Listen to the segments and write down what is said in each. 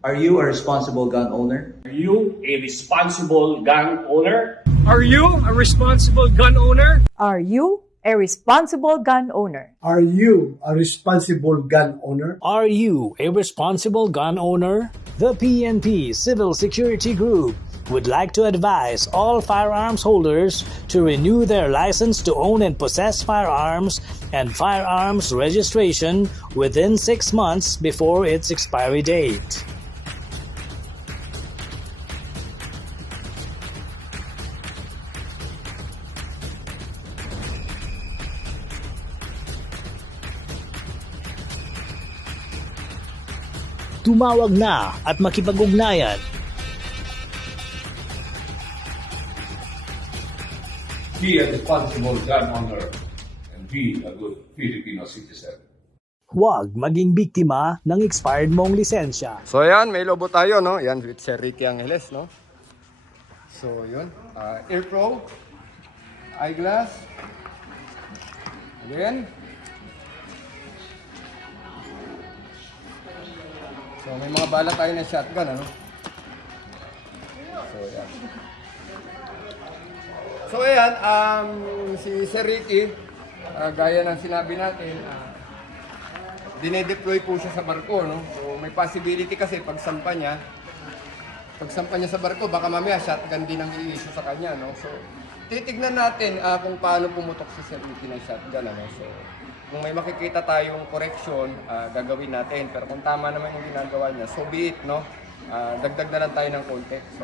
Are you a responsible gun owner? Are you a responsible gun owner? Are you a responsible gun owner? Are you a responsible gun owner? Are you a responsible gun owner? Are you a responsible gun owner? The PNP Civil Security Group would like to advise all firearms holders to renew their license to own and possess firearms and firearms registration within 6 months before its expiry date. Tumawag na at makipag-ugnayan. Be a responsible gun owner and be a good Filipino citizen. Huwag maging biktima ng expired mong lisensya. So ayan, may lobo tayo, no? Yan, with Sir Ricky Angeles, no? So yun, Air Pro, eyeglass, again. So may mga bala tayo ng shotgun, ano? So yan. So ayan, si Sir Ricky, gaya ng sinabi natin, dinedeploy po siya sa barko, no? So may possibility kasi pagsampa niya sa barko, baka mamaya shotgun din ang i-issue sa kanya, no? So titignan natin kung paano pumutok si Sir Ricky ng shotgun, ano? So kung may makikita tayong correction, gagawin natin. Pero kung tama naman yung ginagawa niya, so be it, no? Dagdag na lang tayo ng konti. So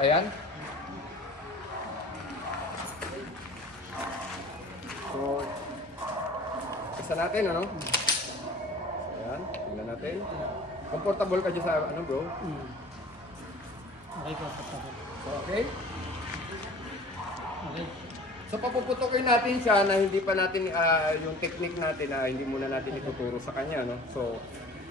ayan. So, isa natin, ano? Ayan, tingnan natin. Comfortable ka dyan sa, ano bro? Okay, comfortable. So, okay? Okay. So, papuputokin natin siya na hindi pa natin, yung technique natin na hindi muna natin ituturo sa kanya, no? So,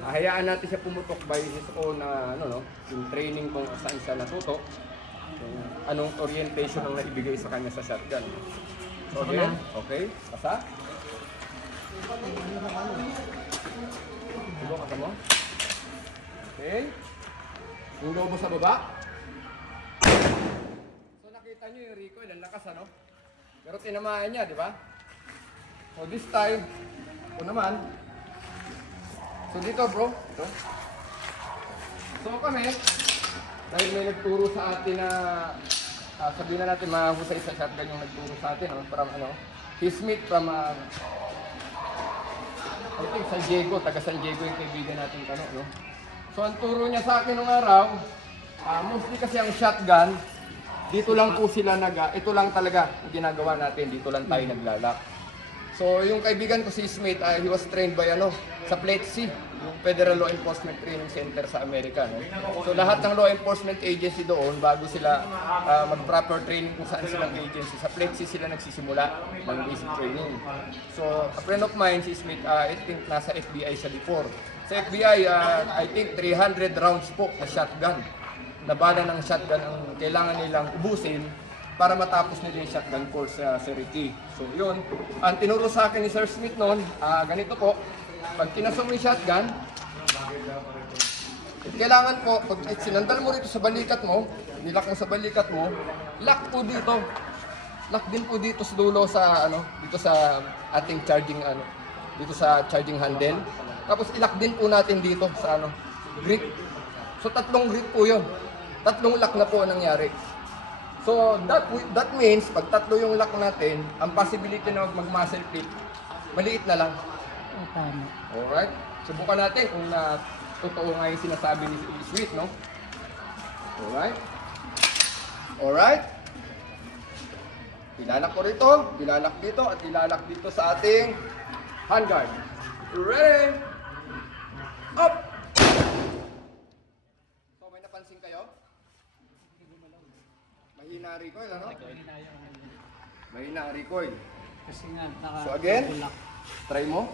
hayaan natin siya pumutok by his own, ano, no? Yung training kung saan siya natutok. Yung anong orientation ang naibigay sa kanya sa shotgun. So, again, okay, pasa. Subo ka mo. Okay. Yung lobo sa baba. So, nakita nyo yung recoil, ang lakas, ano? Pero tinamaan niya, di ba? So, this time, ito naman. So, dito, bro. Ito. So, kami, dahil may nagturo sa atin na sabihin na natin mahusay sa shotgun yung nagturo sa atin, from he's Smith from I think San Diego, taga San Diego yung kaibigan natin no? So ang turo niya sa akin nung araw, mostly kasi ang shotgun, dito lang po sila ito lang talaga ang ginagawa natin, dito lang tayo naglalak. So yung kaibigan ko si Smith, he was trained by sa PLETC, yung Federal Law Enforcement Training Center sa Amerika, no? So lahat ng law enforcement agency doon, bago sila mag-proper training kung saan silang agency, sa PLETC sila nagsisimula ng basic training. So a friend of mine, si Smith, I think nasa FBI siya before. Sa FBI, I think 300 rounds po na shotgun. Na bala ng shotgun ang kailangan nilang ubusin para matapos nila yung shotgun course sa Ricky. So yun, ang tinuro sa akin ni Sir Smith noon, ganito po, pag kinasong mo yung shotgun, kailangan po, pag sinandal mo rito sa balikat mo, nilak mo sa balikat mo, lock po dito. Lock din po dito sa dulo sa dito sa ating charging dito sa charging handle. Tapos ilock din po natin dito sa grip. So tatlong grip po 'yon. Tatlong lock na po ang nangyari. So that means pag tatlo yung lock natin, ang possibility na mag-muscle flip maliit na lang. Tama. Alright? Subukan natin kung totoo nga yung sinasabi ni Sweet, no? Alright? Alright? Ilalak ko rito, ilalak dito, at ilalak dito sa ating handguard. Ready? Up! So, may napansin kayo? Mahina ang recoil, ano? Mahina ang recoil. Kasi nga, So again, try mo.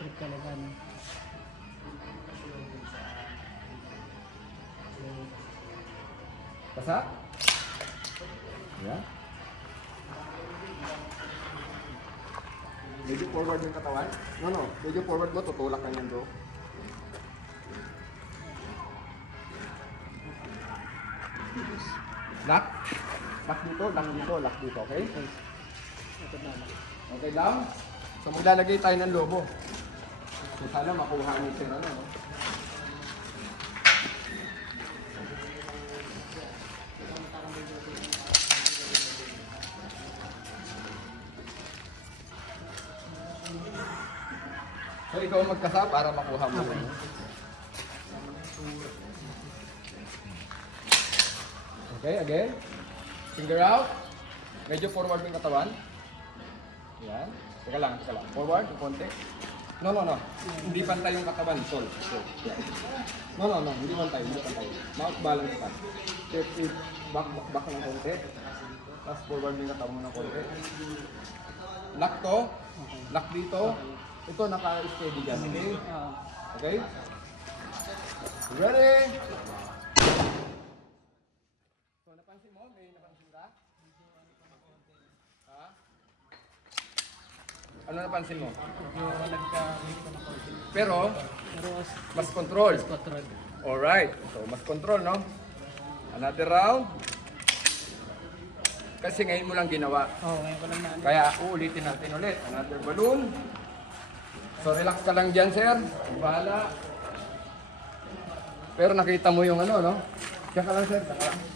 trip talaga, no? Pasa? Yeah. Medyo forward yung katawan. No. Medyo forward mo, tutulak ka niyan bro. Lock. Lock dito, okay? Okay lang? So maglalagay tayo ng lobo. So sana makuha niyo sir, ano, no? So ikaw magkasa para makuha mo. Okay, again. Finger out. Medyo forward yung katawan. Yan. Teka lang. Forward, yung konti. No. Hindi pantay yung katawan. Sol. No. Hindi pantay. Mouth balance pa. Step back ng konti. Tapos forward yung katawan mo ng konti. Lock to. Lock dito. Ito naka-steady dyan. Okay? Okay? Ready? So, napansin mo? May napansin ka? Ha? Ano napansin mo? Pero, mas control. Alright. So, mas control, no? Another round. Kasi ngayon mo lang ginawa. ngayon ko lang na. Kaya uulitin natin ulit. Another balloon. So relax ka lang dyan, sir. Bahala. Pero nakita mo yung ano, no? Diyan ka lang, sir. Diyan ka lang.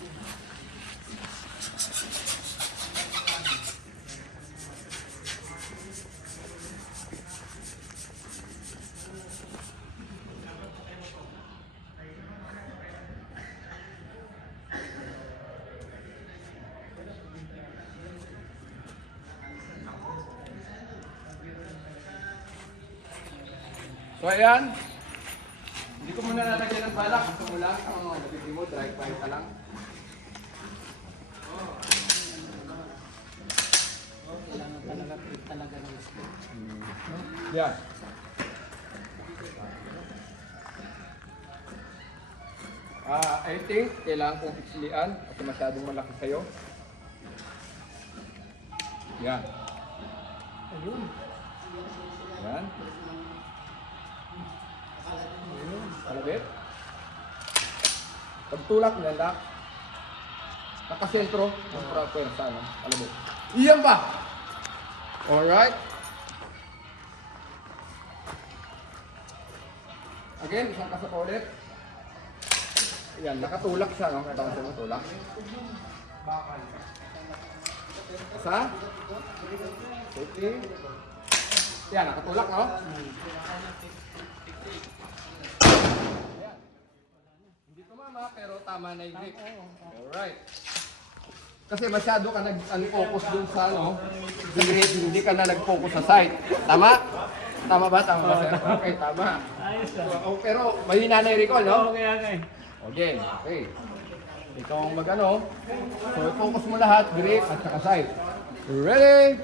So ayan, hindi ko muna nalagyan ng balak. Gusto mo lang, ang nabibig mo, dry fire ka lang. Kailangan talaga ng gusto. Yan. I think kailangan kong iksilian kasi masyadong malaki sa'yo. Yan. Ayun. Yan. Kalabit. Pagtulak, nilak. Nakasentro. Ang pwersa, no? Kalabit. Iyan ba? Alright. Again, isang kasa pa ulit. Ayan, nakatulak siya, no? Kaya siya matulak. Isa. Safety. Yan, nakatulak, no? Ayan. Hindi tumama, pero tama na yung grip. Alright. Kasi masyado ka nag-focus dun sa, no? Grip, hindi ka na nag-focus sa sight. Tama? Tama ba? Tama ba, sir? Okay, tama. So, pero mahina na yung recall, no? Okay. Okay. Ikaw ang mag-ano. So, focus mo lahat, grip at saka sight. Ready?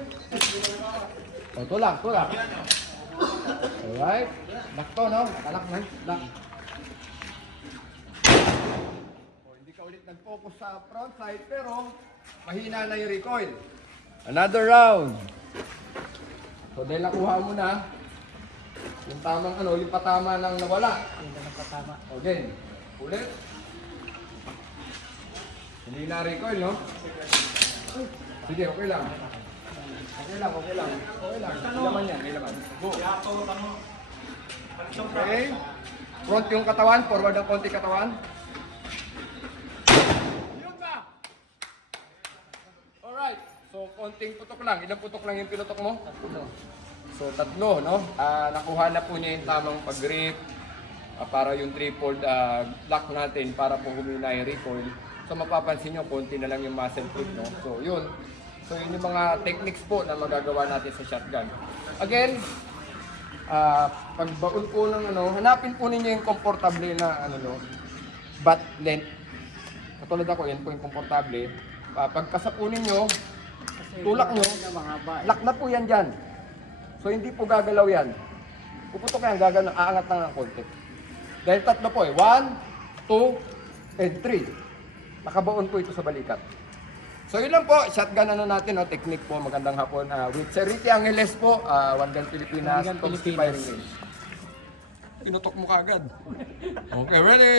O, tulak. Alright. Lock to, no? Lock na. Lock. O, hindi ka ulit nag-focus sa front side, pero mahina na yung recoil. Another round. So, dahil nakuha mo na, yung tamang ano, yung patama nang nawala. Okay. Ulit. Hindi na recoil, no? Sige, okay lang. Okay lang. May laman yan, may laman. Go. Okay. Front yung katawan, forward ang konti katawan. Yun ba? Alright. So, konting putok lang. Ilang putok lang yung pinutok mo? So, tatlo, no? Nakuha na po niya yung tamang pag-grip. Para yung trifold lock natin para po humina yung recoil. So mapapansin nyo, konti na lang yung muzzle flip, no? So yun. So yun yung mga techniques po na magagawa natin sa shotgun. Again, pagbaon po ng ano, hanapin po ninyo yung komportable na ano, no, butt length. Katulad ako, yan po yung komportable. Pagkasa po ninyo, tulak nyo, lock na po yan dyan. So hindi po gagalaw yan. Puputok yan, gagalaw, aangat lang ng konti. Dahil tatlo po 1, 2, and 3. Nakabaon po ito sa balikat. So yun lang po, shotgun ano natin, no? Technique po, magandang hapon. With Sir Ricky Angeles po, One Gun Pilipinas, One Gun Top Pilipinas. Firing Range. Pinutok mo kagad. Okay, ready?